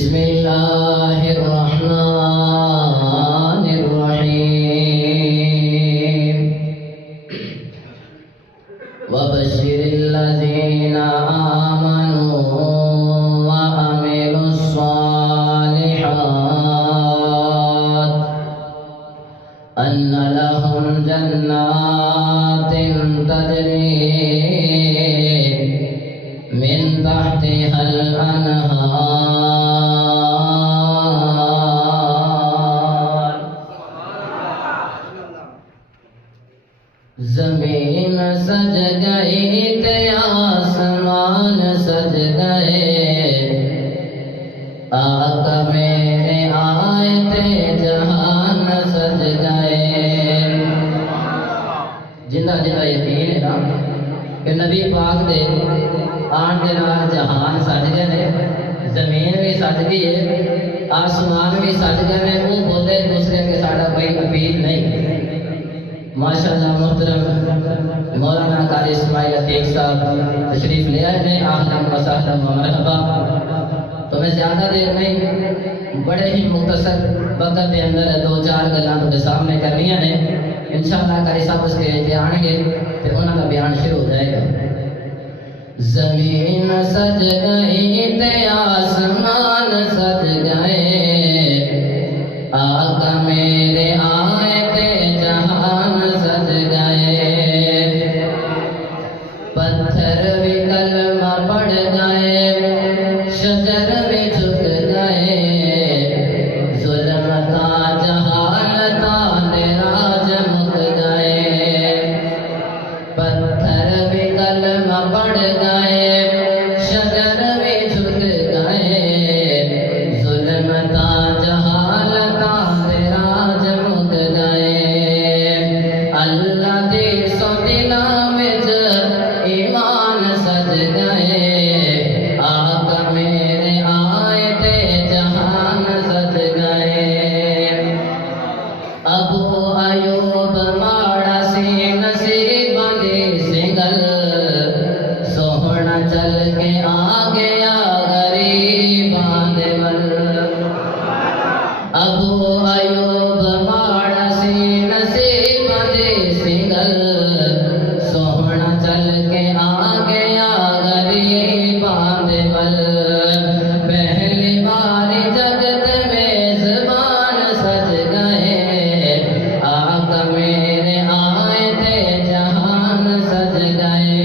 بسم اللہ الرحمن الرحیم وبشر الذین آمنوا وعملوا الصالحات ان لهم جنات تجری من تحتها الانہار زمین سج گئی تے آسمان سج گئے آقا میرے آئے تے جہان سج گئے جنہ جنہ یقین ہے نا کہ نبی پاک دے آن دے نال جہان سج گئے نے زمین بھی سج گئی ہے آسمان بھی سج گئے نے وہ بولے دوسرے کے ساڑھا کوئی اپیل نہیں ماشاءاللہ محترم مولانا قاری اسماعیل عتیق صاحب تشریف لے آئے ہیں اہلا و سہلا و مرحبا تو میں زیادہ دیر نہیں بڑے ہی مختصر وقت کے اندر دو چار گلاں تو سامنے کرنی ہیں انشاءاللہ قاری صاحب اس کے بیان گے پھر انہوں کا بیان شروع ہو جائے گا زمین سج گئی تے آسمان سج گئے آقا میرے آئے تے جہان سج گئے پتھر بھی کلمہ پڑھ گئے شجر بھی جھک گئے ظلمتا جہالتا نراج مک گئے پتھر بھی کلمہ پڑھ گئے شجر بھی جھک گئے ظلمتا جہالتا نراج مک گئے اللہ دی سو دلاں وچ ایمان سج گئے آقا میرے آئے تے جہان سج گئے ابو ایوب ماڑا سی نصیباں دی سنگل سوہنا چل کے آ گیا غریباں دے ول ابو ایوب ماڑا سی نصیباں دی سنگل سوہنا چل کے آ گیا غریباں دے ول پہلی باری جگت میں زبان سج گئے آقا میرے آئے تے جہان سج گئے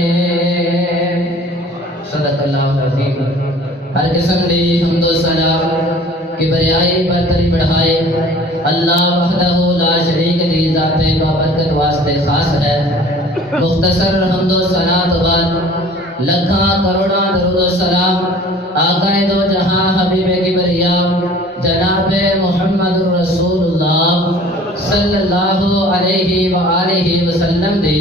صدق اللہ العظیم ہر قسم دی حمد و ثنا کبریائی برتری بڑھائے اللہ وحدہ لا شریک دی ذات بابرکت واسطے خاص ہے مختصر حمد و ثنا تو بعد لکھاں کروڑاں درود و سلام آقا دو جہاں حبیب کبریا جناب محمد رسول اللہ صلی اللہ علیہ وآلہ وسلم دی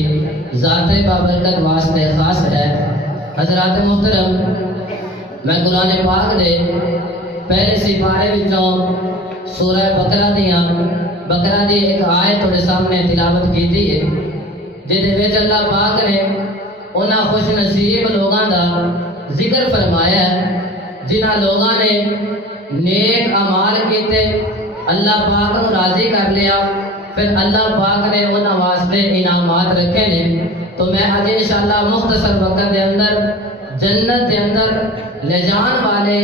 ذات بابرکت واسطے خاص ہے حضرات محترم میں قرآن پاک دے پہلے سپارے وچوں سورہ بقرہ دی ایک آیت تھوڑے سامنے تلاوت کیتی ہے جہدے وچ اللہ پاک نے انہاں خوش نصیب لوگاں دا ذکر فرمایا ہے جنہاں لوگاں نے نیک اعمال کیتے اللہ پاک نو راضی کر لیا پھر اللہ پاک نے انہاں واسطے انعامات رکھے نے تو میں آج انشاءاللہ مختصر وقت دے اندر جنت دے اندر لے جان والے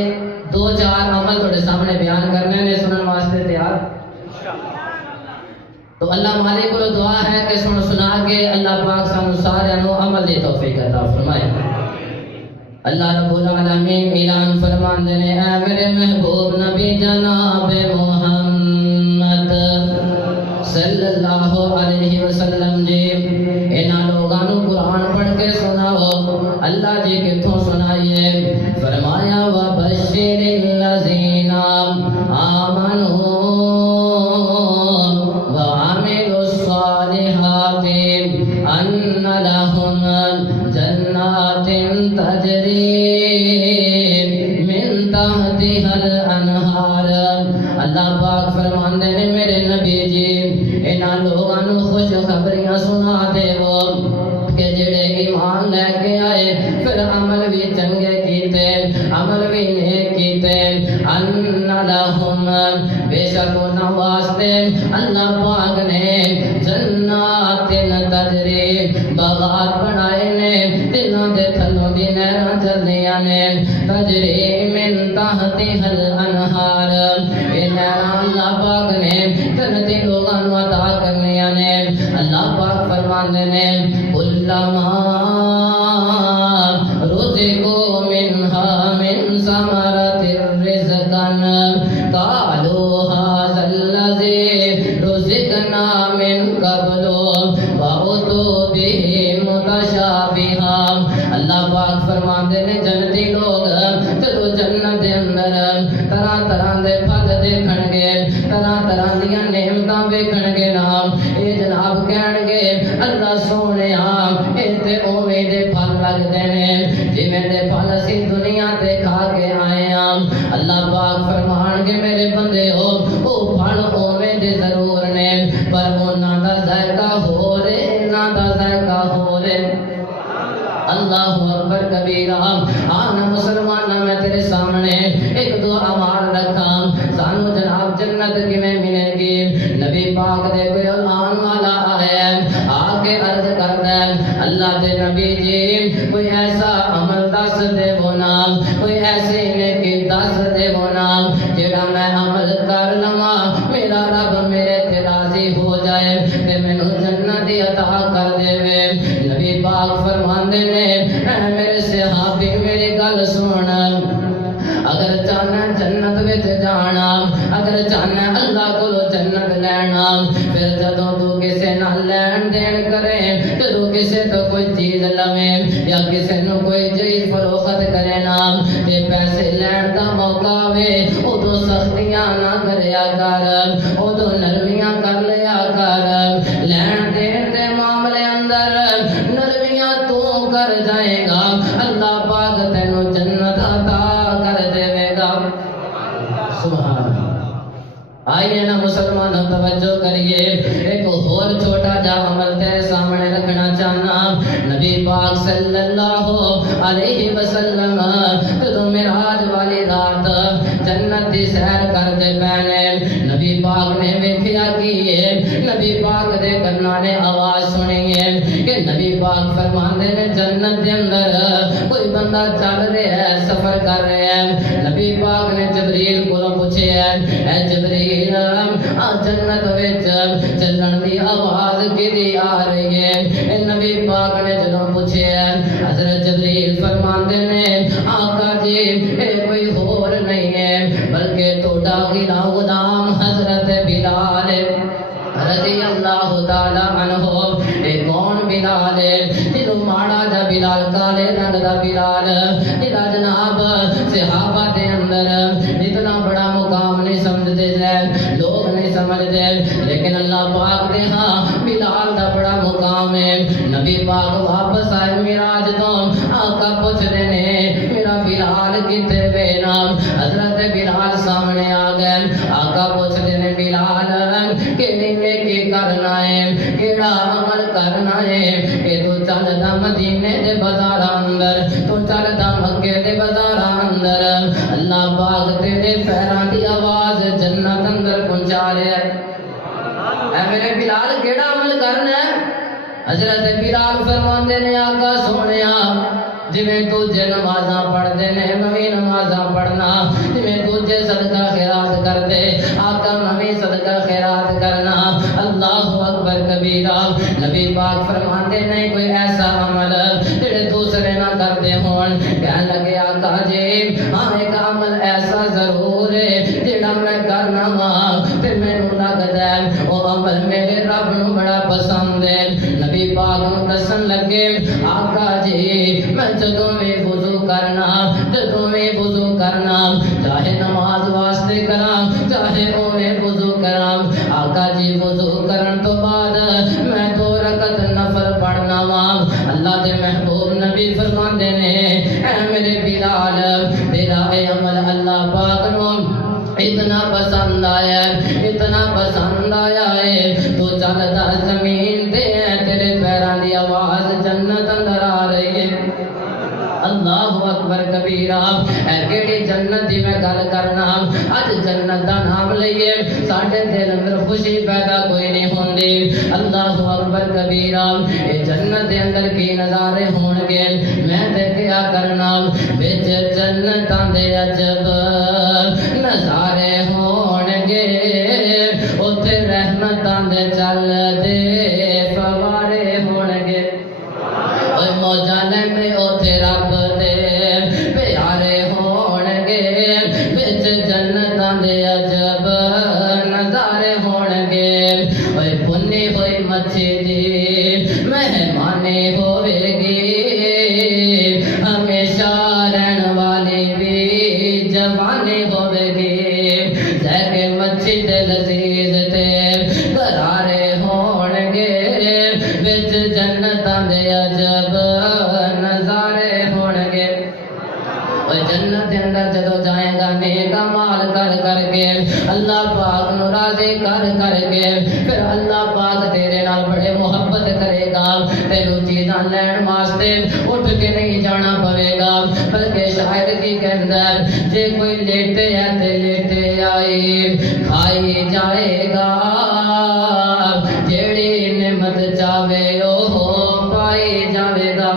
دو چار عمل تھوڑے سامنے بیان کرنے نے سنن واسطے تیار تو اللہ مالک کو دعا ہے کہ سنا کے اللہ پاک سانو سارے نو عمل دی توفیق عطا فرمائے اللہ رب العالمین اعلان فرماندے نے اے میرے محبوب نبی جناب محمد صلی اللہ علیہ وسلم جی انہاں لوگاں نو قرآن پڑھ کے سناؤ اللہ جی کتھوں سنائیے فرمایا وبشر الذین آمنوا وعملوا الصالحات ان لهم جنات تجری من تحتها الانہار اللہ پاک فرماندے نے میرے نبی جی انہاں لوگاں نو خوش خبریاں سنا دے وہ کہ جڑے ایمان لے کے آئے پھر عمل بھی چنگے کیتے عمل بھی نیک کیتے ان بے شک انہاں واسطے اللہ پاک نے جنات تجری باغات بنائے نے جنہاں دے تھلوں دی نہراں چلدیاں نے تجری من تحتها الانہار اے نہراں اللہ پاک نے جنتی لوگاں نوں عطا کرنیاں نے اللہ پاک فرماندے نے علما رزقوا منها من ثمرات رزقا قالوا هذا الذي رزقنا من قبل وأتوا به متشابها اللہ پاک فرماندے نے جنتی لوگ جدو جنت دے اندر طرح طرح دے پھل دیکھن گے طرح طرح دیاں نعمتاں ویکھن گے نا اے جناب کہن گے اللہ سونیا اے تے اوویں دے پھل لگدے نے جویں دے پھل اسی دنیا تے کھا کے آئے ہاں اللہ پاک فرمان گے میرے بندے ہو او پھل اوویں دے ضرور نے پر انہاں دا ذائقہ ہو رے انہاں دا ذائقہ ہو رے اللہ اکبر کبیرہ آن مسلمانہ میں تیرے سامنے ایک دو امار رکھا سانو جناب جنت کی میں ملے گی نبی پاک دے کوئی اعلان والا آیا آکے عرض کرتا ہے اللہ دے نبی جی کوئی ایسا عمل دس دے وہ نام کوئی ایسی نیکی دس دے وہ نام جڑا میں عمل کر لما میرا رب میرے تے راضی ہو جائے تے مینوں جنت عطا کر دے وے نبی پاک فرماندے نے اے میرے صحابی میری گل سن اگر چاہنا جنت وچ جانا اگر چاہنا اللہ کو جنت لینا پھر جدوں تو کسے نال لین دین کرے جدوں کسے تو کوئی چیز لویں یا کسے نو کوئی چیز فروخت کرے نا تے پیسے لین دا موقع وے اودوں سختیاں نہ کریا کر اودوں نرمیاں کر لیا کر لین دین دے معاملے اندر نرمیاں تو کر جائے گا اللہ پاک تینوں جنت عطا کر دے گا سبحان آئیے نا مسلمانوں توجہ کریے ایک اور چھوٹا جا عمل تیرے سامنے رکھنا چاہنا نبی پاک صلی اللہ علیہ وسلم تو معراج والی رات جنت دی سیر کرتے پہنے نبی پاک نے ویکھیا کیے نبی پاک دے کنا نے آواز سنی ہے کہ نبی پاک فرماندے نے جنت دے اندر کوئی بندہ چل رہا ہے سفر کر رہا ہے نبی پاک نے جبریل کو پوچھے اے جبریل جنت وچ چلن دی آواز کدی آ رہی ہے اے نبی پاک نے جدوں پوچھے حضرت جبریل فرماندے نے آقا جی اے کوئی اور نہیں ہے بلکہ توڑا غلام حضرت بلال رضی اللہ تعالی عنہ اے کون بلال ہے جنوں ماڑا جا بلال کالے رنگ دا بلال جڑا جناب صحابہ دے اندر اتنا بڑا مقام نہیں سمجھتے جائے لوگ نہیں سمجھتے لیکن اللہ پاک دے ہاں بلال دا بڑا مقام ہے نبی پاک واپس آئے معراج تو آقا پوچھتے نے میرا بلال کتے وے نام حضرت بلال سامنے آ گئے آقا پوچھتے نے بلال کیڑی نیکی کرنا ہے کیڑا عمل کرنا ہے کہ تو چلدا مدینے دے بازار اندر تو چلدا مکے دے بازار اندر اللہ پاک تیرے پیراں دی آواز جنت اندر پہنچا رہا ہے اے میرے بلال کیڑا عمل کرنا ہے حضرت بلال فرماندے نے آقا سونیا جویں تجھے نمازاں پڑھ دے نے میں نمازاں پڑھنا جویں تجھے صدقہ خیرات کر دے آقا میں صدقہ خیرات کرنا اللہ اکبر کبیرہ نبی پاک فرماندے نہیں کوئی ایسا عمل جڑے دوسرے نہ کرتے ہون کہنے لگے آقا جی ہاں ایک عمل ایسا ضرور ہے جڑا میں کرنا وا تے مینوں لگدا ہے او عمل میرے رب نوں بڑا پسند ہے نبی پاک نوں دسن لگے آقا جی میں جدوں میں وضو کرنا چاہے نماز واسطے کراں چاہے اوے وضو کراں آقا جی وضو کرن تو بعد میں 2 رکعت نفل پڑھنا وا اللہ دے محبوب نبی فرماندے نے اے میرے بلال تیرا اے عمل اللہ پاک نوں اتنا پسند آیا ہے تو چلتا زمین دے تیرے پیراں دی آواز جنت اندر آ رہی ہے اللہ اکبر اکبر کبیرہ اے کیڑی جنت دی میں گل کرنا اج جنت دا نام لئیے ساڈے دل اندر خوشی پیدا کوئی نہیں ہوندی اللہ اکبر کبیرہ اے جنت دے اندر کی نظارے ہون گے میں تے کیا کرنا وچ جنتاں دے عجب نظارے ہون گے اوتھے رحمتاں دے چل دے فوارے ہون گے اوے موجاں لیندے اوتھے رب دے پیارے ہون گے وچ جنتاں دے عجب نظارے ہون گے اوے بھنی ہوئی مچھی دی مہمانی ہوے گی ہمیشہ رہن والی بھی جوانی ہوے گی جے مچھی دے لذیذ تے غرارے ہون گے وچ جنتاں دے عجب نظارے ہون گے اوے جنت دے اندر جدو جائے گا نیک مال کر کر کے اللہ پاک نو راضی کر کر کے پھر اللہ پاک تیرے نال بڑے محبت کرے گا تینو چیزاں لین واسطے اٹھ کے نہیں جانا پڑے گا بلکہ شاید کی کہندا ہے جے کوئی لیٹے ہے تے لیٹے آئی کھائی جائے گا جیڑی نعمت چاہے او پائی جاوے گا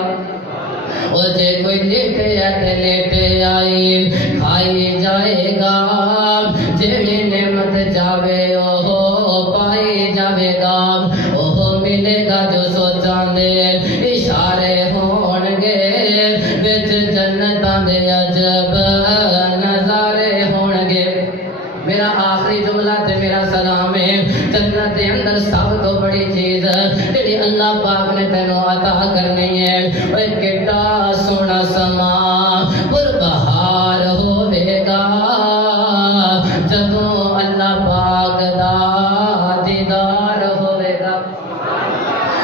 او جے کوئی لیٹے ہے تے لیٹے آئی کھائی جائے گا جیڑی نعمت چاہے او پائی جاوے گا او ملے گا جو سوچاں دے اشارے ہون گے وچ جنتاں دے عجب نظارے ہون گے میرا آخری جملہ تے میرا سلام ہے جنت دے اندر سب تو بڑی چیز جڑی اللہ پاک نے تینوں عطا کرنی ہے اوے کیڈا سونا سما پربہار ہوے گا جدوں اللہ پاک دا دیدار ہوے گا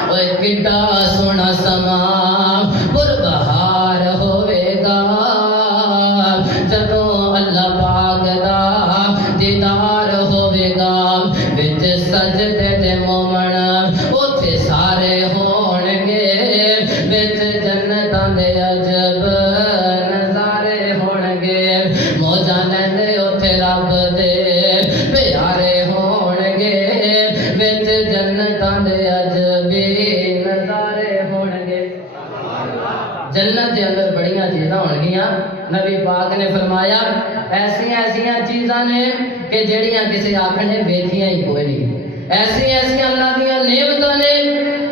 اوے کیڈا سونا سما پربہار ہوے گا جدوں اللہ پاک دا دیدار ہوے گا وچ سجدے تے مومن اوتھے سارے ہون گے وچ جنتاں دے عجب نظارے ہون گے موجاں لیندے اوتھے رب دے پیارے ہون گے وچ جنتاں دے عجب نظارے ہون گے جنت دے اندر بڑیاں چیزاں ہون گیاں نبی پاک نے فرمایا ایسیاں چیزاں نے کہ جڑیاں کسی آنکھ نے ویکھیاں ہی کوئی نہیں ایسیاں اللہ دیاں نعمتاں نے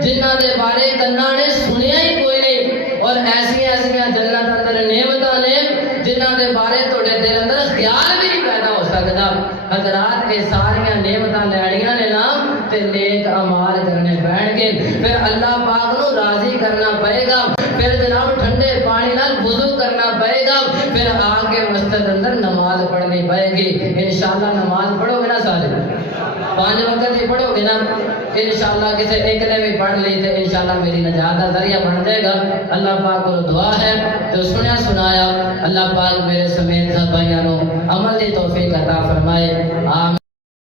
جنہاں دے بارے کناں نے سنیا ہی کوئی نہیں اور ایسیاں جنت اندر نعمتاں نے جنہاں دے بارے تھوڑے دل اندر خیال بھی نہیں پیدا ہو سکتا حضرات یہ ساریاں نعمتاں لینیاں نے نا تے نیک اعمال کرنے پین گے پھر اللہ پاک نو راضی کرنا پڑے گا پھر جناب ٹھنڈے پانی نال وضو کرنا پڑے گا پھر آ کے مسجد اندر نماز پڑھنی پڑے گی انشاءاللہ نماز پڑھو گے نا سارے 5 وقت ہی پڑھو گے نا انشاءاللہ کسی ایک نے بھی پڑھ لی تو انشاءاللہ میری نجات کا ذریعہ بن جائے گا اللہ پاک کو دعا ہے جو سنیا سنایا اللہ پاک میرے سمیت سب بھائیوں عمل کی توفیق عطا فرمائے آمین